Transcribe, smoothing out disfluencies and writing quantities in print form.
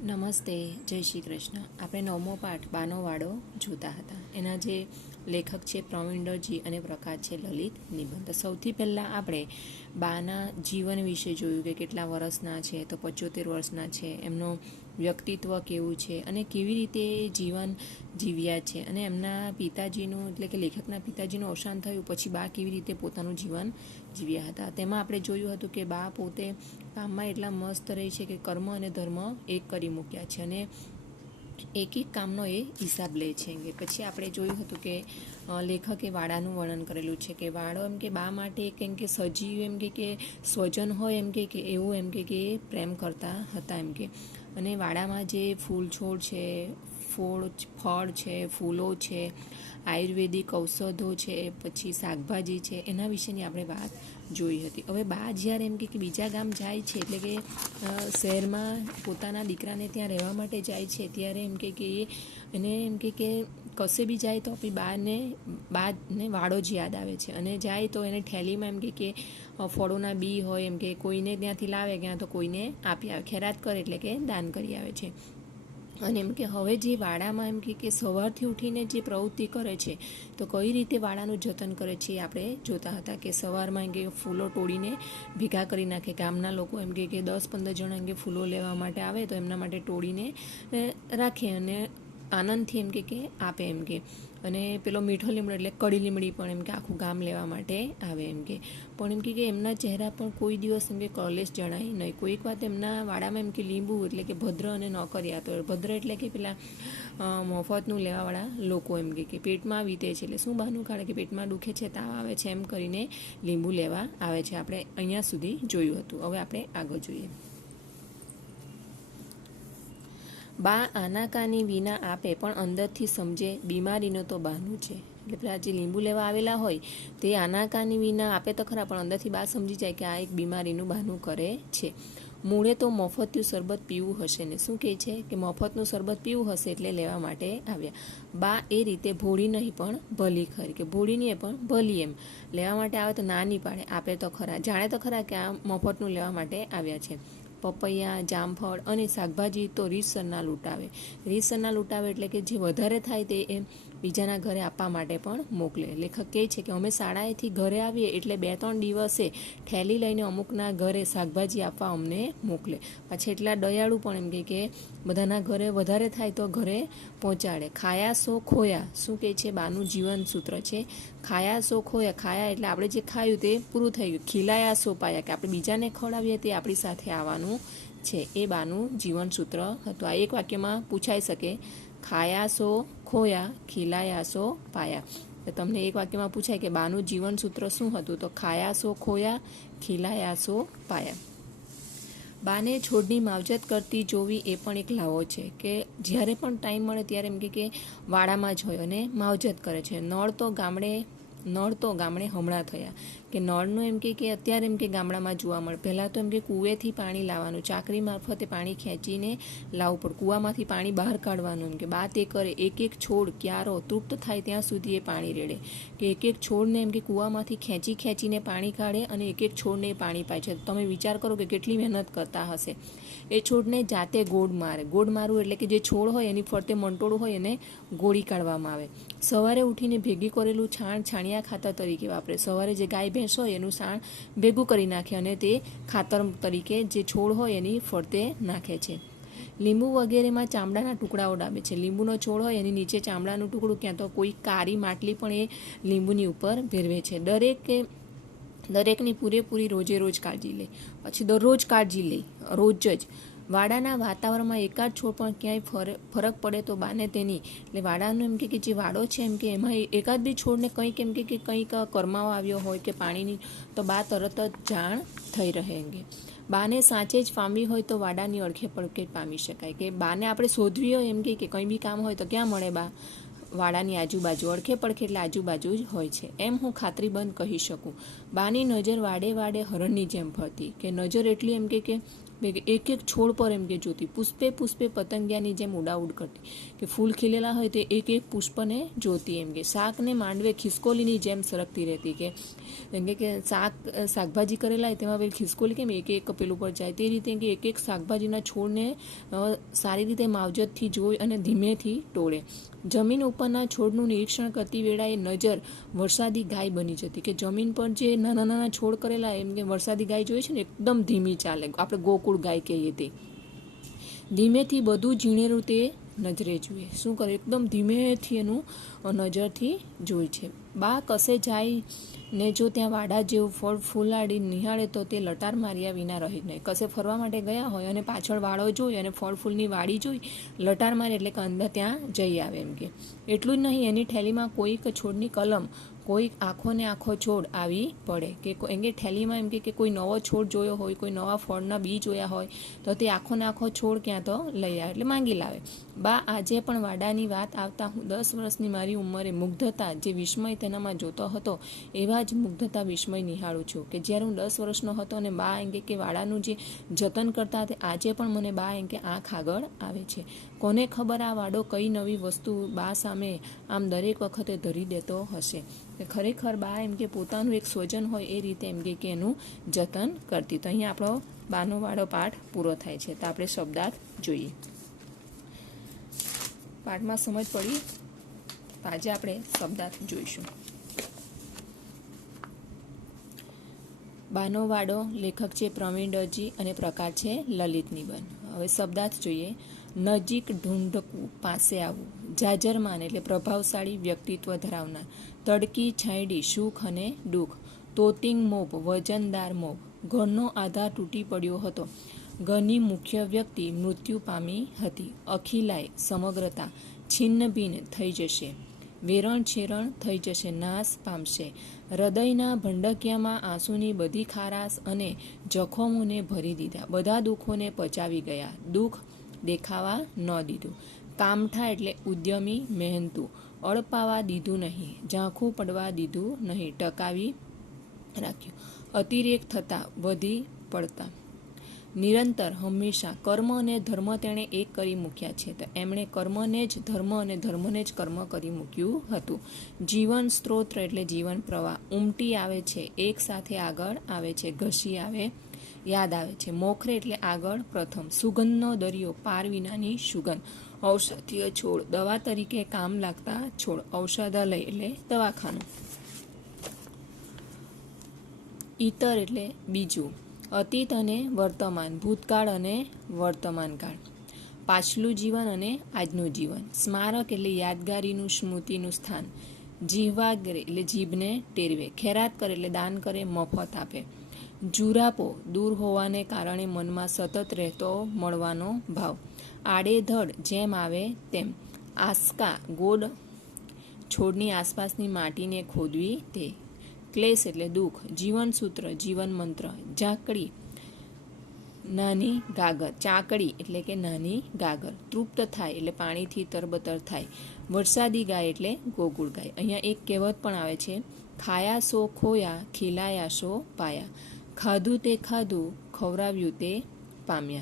નમસ્તે, જય શ્રી કૃષ્ણ. આપણે નવમો પાઠ બાનો વાડો જોતા હતા. એના જે લેખક છે પ્રવીણજી અને પ્રકાશ છે લલિત નિબંધ. સૌથી પહેલાં આપણે બાના જીવન વિશે જોયું કે કેટલા વર્ષના છે, તો 75 વર્ષના છે. એમનો વ્યક્તિત્વ કેવું છે અને કેવી રીતે જીવન જીવ્યા છે, અને એમના પિતાજીનું એટલે કે લેખકના પિતાજીનું અવસાન થયું પછી બા કેવી રીતે પોતાનું જીવન જીવ્યા હતા. તેમાં આપણે જોયું હતું કે બા પોતે કામમાં એટલા મસ્ત રહે છે કે કર્મ અને ધર્મ એક કરી મૂક્યા છે અને એક એક કામનો એ હિસાબ લે છે. પછી આપણે જોયું હતું કે લેખકે વાડાનું વર્ણન કરેલું છે કે વાડો એમ કે બા માટે કેમ કે સજીવ એમ કે સ્વજન હોય એમ કે એવું એમ કે પ્રેમ કરતા હતા એમ કે. અને વાડામાં જે ફૂલ છોડ છે, ફળ છે, ફૂલો છે, આયુર્વેદિક ઔષધો છે, પછી શાકભાજી છે, એના વિશેની આપણે વાત જોઈ હતી. હવે બા જ્યારે એમ કે બીજા ગામ જાય છે એટલે કે શહેરમાં પોતાના દીકરાને ત્યાં રહેવા માટે જાય છે, ત્યારે એમ કે એને એમ કે કશે બી જાય તો આપણી બાને વાડો જ યાદ આવે છે. અને જાય તો એને થેલીમાં એમ કે ફળોના બી હોય એમ કે કોઈને ત્યાંથી લાવે ક્યાં તો કોઈને આપી આવે, ખેરાત કરે એટલે કે દાન કરી આવે છે. અને એમ કે હવે જે વાડામાં એમ કે સવારથી ઉઠીને જે પ્રવૃત્તિ કરે છે તો કઈ રીતે વાડાનું જતન કરે છે એ આપણે જોતા હતા. કે સવારમાં એમ કે ફૂલો તોડીને ભેગા કરી નાખે. ગામના લોકો એમ કે 10-15 જણા એમ કે ફૂલો લેવા માટે આવે તો એમના માટે તોડીને રાખે અને આનંદથી એમ કે આપે એમ કે. અને પેલો મીઠો લીમડો એટલે કડી લીમડી પણ એમ કે આખું ગામ લેવા માટે આવે એમ કે. પણ એમ કે એમના ચહેરા પણ કોઈ દિવસ એમ કે કલેશ જણાય નહીં. કોઈક વાત એમના વાડામાં એમ કે લીંબુ એટલે કે ભદ્ર અને નોકરિયા, તો ભદ્ર એટલે કે પેલા મફતનું લેવાવાળા લોકો એમ કે પેટમાં વીતે છે એટલે શું બહાનું કાઢે કે પેટમાં દુખે છે, તાવ આવે છે, એમ કરીને લીંબુ લેવા આવે છે. આપણે અહીંયા સુધી જોયું હતું. હવે આપણે આગળ જોઈએ. બા આનાકાની વિના આપે પણ અંદરથી સમજે બીમારીનો તો બહાનું છે. એટલે પેલા જે લીંબુ લેવા આવેલા હોય તે આનાકાની વિના આપે તો ખરા, પણ અંદરથી બા સમજી જાય કે આ એક બીમારીનું બહાનું કરે છે. મૂળે તો મફતનું શરબત પીવું હશે ને. શું કહે છે કે મફતનું શરબત પીવું હશે એટલે લેવા માટે આવ્યા. બા એ રીતે ભોળી નહીં પણ ભલી ખરી, કે ભોળી નહીં પણ ભલી એમ લેવા માટે આવે તો ના નહીં પાડે, આપે તો ખરા, જાણે તો ખરા કે આ મફતનું લેવા માટે આવ્યા છે. પપૈયા, જામફળ અને શાકભાજી તો રીતસરના લૂંટાવે. રીતસરના લૂંટાવે એટલે કે જે વધારે થાય તે એ બીજાના ઘરે આપવા માટે પણ મોકલે. લેખક કહે છે કે અમે શાળાએથી ઘરે આવીએ એટલે 2-3 દિવસે થેલી લઈને અમુકના ઘરે શાકભાજી આપવા અમને મોકલે. પાછા એટલા દયાળુ પણ એમ કે બધાના ઘરે વધારે થાય તો ઘરે પહોંચાડે. ખાયા સો ખોયા. શું કહે છે બાનું જીવન સૂત્ર છે, ખાયા સો ખોયા. ખાયા એટલે આપણે જે ખાયું તે પૂરું થઈ ગયું. ખીલાયા સો પાયા, કે આપણે બીજાને ખવડાવીએ તે આપણી સાથે આવવાનું છે. એ બાનું જીવન સૂત્ર હતું. આ એક વાક્યમાં પૂછાઈ શકે, ખાયા સો ખોયા, ખીલાયા સો પાયા. તો તમને એક વાક્યમાં પૂછાય કે બાનું જીવન સૂત્ર શું હતું, તો ખાયા સો ખોયા, ખીલાયા સો પાયા. બાને છોડની માવજત કરતી જોવી એ પણ એક લાવો છે. કે જ્યારે પણ ટાઈમ મળે ત્યારે એમ કે વાડામાં જ હોય અને માવજત કરે છે. નળ તો ગામડે હમણાં થયા. કે નળનું એમ કે અત્યારે એમ કે ગામડામાં જોવા મળે. પહેલાં તો એમ કે કૂવેથી પાણી લાવવાનું, ચાકરી મારફતે પાણી ખેંચીને લાવવું પડે, કૂવામાંથી પાણી બહાર કાઢવાનું. એમ કે બા તે કરે. એક છોડ ક્યારો તૃપ્ત થાય ત્યાં સુધી એ પાણી રેડે. કે એક છોડને એમ કે કૂવામાંથી ખેંચીને પાણી કાઢે અને એક છોડને પાણી પાય છે. તમે વિચાર કરો કે કેટલી મહેનત કરતા હશે. એ છોડને જાતે ગોળ મારે. ગોળ મારવું એટલે કે જે છોડ હોય એની ફરતે મંટોળું હોય એને ગોળી કાઢવામાં આવે. સવારે ઉઠીને ભેગી કરેલું છાણ છાણિયા ખાતર તરીકે વાપરે. સવારે જે ગાય ભેંસ હોય એનું છાણ ભેગું કરી નાખે અને તે ખાતર તરીકે જે છોડ હોય એની ફરતે નાખે છે. લીંબુ વગેરેમાં ચામડાના ટુકડાઓ ડાબે છે. લીંબુનો છોડ હોય એની નીચે ચામડાનું ટુકડું ક્યાં તો કોઈ કાળી માટલી પણ એ લીંબુની ઉપર ભેરવે છે. દરેકની પૂરેપૂરી રોજ કાળજી લે. પછી દરરોજ કાળજી લે, રોજ જ. વાડાના વાતાવરણમાં એકાદ છોડ પણ ક્યાંય ફરક પડે તો બાને તેની એટલે વાડાનું એમ કે જે વાડો છે એમ કે એમાં એકાદ બી છોડને કંઈક એમ કે કંઈક કરમાવો આવ્યો હોય કે પાણીની, તો બા તરત જ જાણ થઈ રહે. એમ કે બાને સાચે જ પામવી હોય તો વાડાની અડખે પડખે પામી શકાય. કે બાને આપણે શોધવી હોય એમ કે કંઈ બી કામ હોય તો ક્યાં મળે બા? વાડાની આજુબાજુ, અડખે પડખે એટલે આજુબાજુ જ હોય છે. એમ હું ખાતરીબંધ કહી શકું. બાની નજર વાડે હરણની જેમ ફરતી. કે નજર એટલી એમ કે એક એક છોડ પર એમ કે જોતી, પુષ્પે પુષ્પે પતંગિયાની જેમ ઉડાઉડ કરતી, કે ફૂલ ખીલેલા હોય તો એક એક પુષ્પને જોતી, એમ કે શાકને માંડવે ખિસકોલીની જેમ સરકતી રહેતી, કે એમ કે શાકભાજી કરેલા હોય તેમાં પેલી ખિસકોલી કેમ એક એક પેલું પર જાય તે રીતે કે એક એક શાકભાજીના છોડને સારી રીતે માવજતથી જોઈ અને ધીમેથી તોડે. જમીન ઉપરના છોડનું નિરીક્ષણ કરતી વેળાએ નજર વરસાદી ગાય બની જતી, કે જમીન પર જે નાના નાના છોડ કરેલા એમ કે વરસાદી ગાય જોઈએ છે ને એકદમ ધીમી ચાલે, આપણે ગોકુળ ગાય કહીએ તે. ધીમેથી બધું ઝીણેરું તે નજરે જુએ. શું કરે? એકદમ ધીમેથી એનું નજરથી જોઈ છે. બા કસે જાય ને જો ત્યાં વાડા જેવું ફળ ફૂલાડી નિહાળે તો તે લટાર માર્યા વિના રહે નહીં. કસે ફરવા માટે ગયા હોય અને પાછળ વાડો જોઈ અને ફળ ફૂલની વાડી જોઈ, લટાર મારે એટલે કે અંદર ત્યાં જઈ આવે એમ કે. એટલું જ નહીં, એની થેલીમાં કોઈક છોડની કલમ, કોઈક આખો ને આખો છોડ આવી પડે, કે એમ કે થેલીમાં એમ કે કોઈ નવો છોડ જોયો હોય, કોઈ નવા ફળના બી જોયા હોય તો તે આખો ને આખો છોડ ક્યાં તો લઈ આવે, એટલે માંગી લાવે. બા આજે પણ વાડાની વાત આવતા હું 10 વર્ષની મારી ઉંમરે મુગ્ધતા જે વિસ્મય તેનામાં જોતો હતો એવા જ મુગ્ધતા વિસ્મય નિહાળું છું, કે જ્યારે હું 10 વર્ષનો હતો અને બા એમ કે વાડાનું જે જતન કરતા તે આજે પણ મને બા એમ કે આંખ આગળ આવે છે. કોને ખબર આ વાડો કઈ નવી વસ્તુ બા સામે આમ દરેક વખતે ધરી દેતો હશે. ખરેખર બા એમ કે પોતાનું એક સ્વજન હોય એ રીતે એમ કે એનું જતન કરતી. તો અહીંયા આપણો બાનો વાડો પાઠ પૂરો થાય છે. તો આપણે શબ્દાર્થ જોઈએ. પાઠમાં સમજ પડી, તો આજે આપણે શબ્દાર્થ જોઈશું. બાનો વાડો, લેખક છે પ્રવીણ દરજી અને પ્રકાર છે લલિત નિબંધ. હવે શબ્દાર્થ જોઈએ. નજીક ઢૂંઢવું, પાસે આવવું. જાજરમાન એટલે પ્રભાવશાળી વ્યક્તિત્વ ધરાવનાર. તડકી છાંયડી, સુખ અને દુઃખ. તોતિંગ મોભ, વજનદાર મોભ. ઘરનો આધાર તૂટી પડ્યો હતો. ઘરની મુખ્ય વ્યક્તિ મૃત્યુ પામી હતી. અખિલાય, સમગ્રતા. છિન્ન ભિન્ન થઈ જશે. વેરણ છેરણ થઈ જશે, નાશ પામશે. હૃદયના ભંડકિયામાં આંસુની બધી ખારાશ અને જખમોને ભરી દીધા. બધા દુઃખોને પચાવી ગયા. દુઃખ દેખાવા ન દીધું. કામઠા એટલે ઉદ્યમી, મહેનતુ. અળપાવા દીધું નહીં, ઝાંખું પડવા દીધું નહીં, ટકાવી રાખ્યું. અતિરેક થતા, વધી પડતા. નિરંતર, હંમેશા. કર્મ અને ધર્મ તેણે એક કરી મૂક્યા છે, તો એમણે કર્મને જ ધર્મ અને ધર્મને જ કર્મ કરી મૂક્યું હતું. જીવન સ્ત્રોત એટલે જીવન પ્રવાહ. ઉમટી આવે છે, એક સાથે આગળ આવે છે, ઘસી આવે, યાદ આવે છે. મોખરે એટલે આગળ, પ્રથમ. સુગંધનો દરિયો, પાર વિનાની સુગંધ. ઔષધીય છોડ, દવા તરીકે કામ લાગતા છોડ. ઔષધાલય એટલે દવાખાનું. ઈતર એટલે બીજું. અતીત અને વર્તમાન, ભૂતકાળ અને વર્તમાનકાળ. પાછલું જીવન અને આજનું જીવન. સ્મારક એટલે યાદગારીનું, સ્મૃતિનું સ્થાન. જીહવાગ્રે એટલે જીભને ટેરવે. ખેરાત કરે એટલે દાન કરે, મફત આપે. જુરાપો, દૂર હોવાને કારણે મનમાં સતત રહેતો મળવાનો ભાવ. આડેધડ, જેમ આવે તેમ. આસ્કા, ગોળ છોડની આસપાસની માટીને ખોદવી તે. ક્લેશ એટલે દુઃખ. જીવનસૂત્ર, જીવન મંત્ર. ઝાંકડી, નાની ગાગર. ચાકડી એટલે કે નાની ગાગર. તૃપ્ત થાય એટલે પાણીથી તરબતર થાય. વરસાદી ગાય એટલે ગોકુળ ગાય. અહીંયા એક કહેવત પણ આવે છે. ખાયા સો ખોયા, ખીલાયા સો પાયા. ખાધું તે ખાધું, ખવરાવ્યું તે પામ્યા.